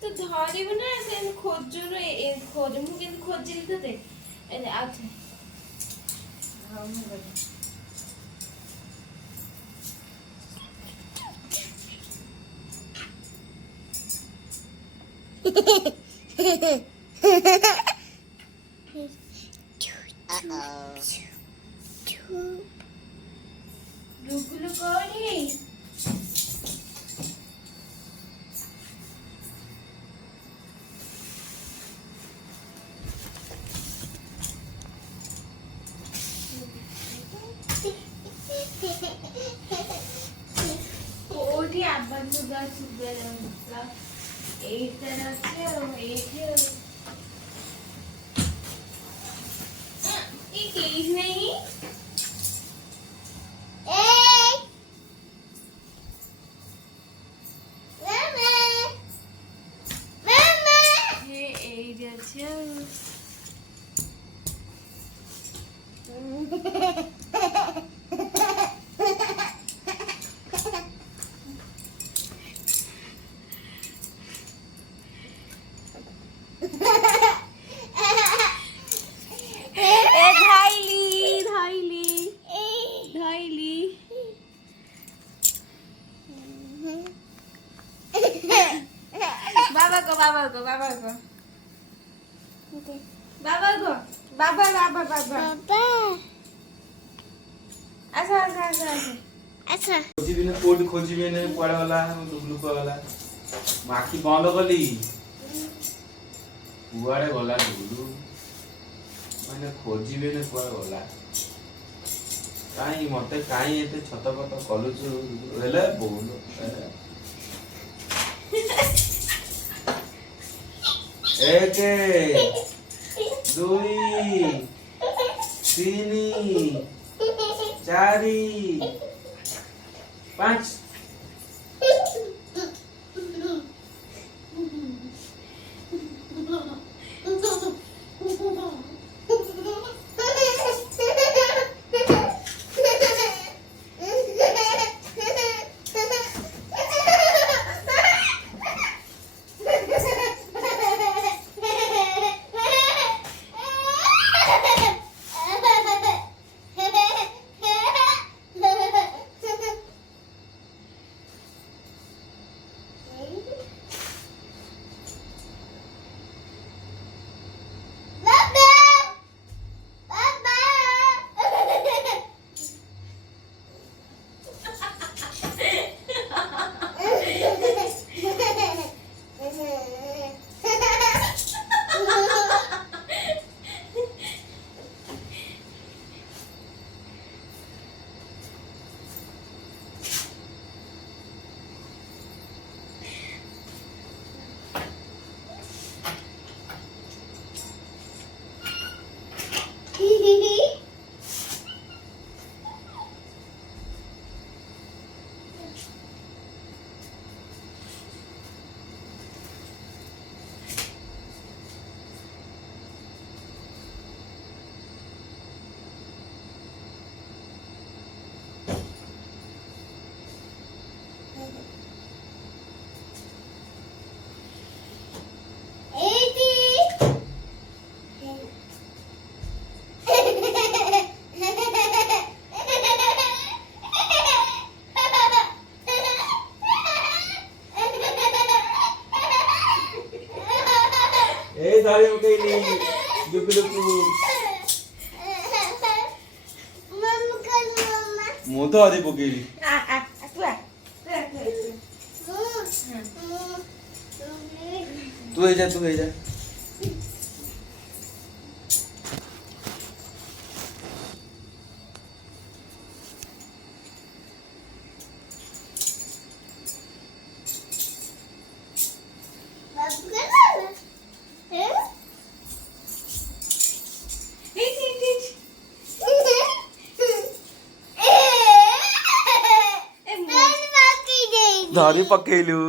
তো ধরিব না সে খোঁজুর এ খোঁজ মু কিন্তু খোঁজিলি তোতে এই আচ্ছা গুগলু কোনি কোটি আবার দুগা সুবে এইটা আছে এইটা এই কেস নেই এই যাচ্ছে बाबा को बाबा को बाबा को बाबा को बाबा बाबा बाबा अच्छा अच्छा अच्छा अच्छा खोजिबिने कोड खोजिबिने कुआडे वाला डुब्लु को वाला माखी बंद कली कुआडे गला डुब्लु माने खोजिबिने कुआडे गला काई मते काई एते छतपत कलुछु हेले बोलो एक दुई तीन चारि पाँच सारे हो गई नहीं दुबलुकु मु तो आदि पकेली तू हे जा धारी पकेलू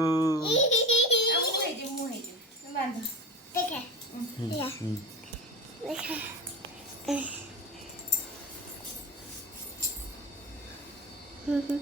ହୁଁ ହୁଁ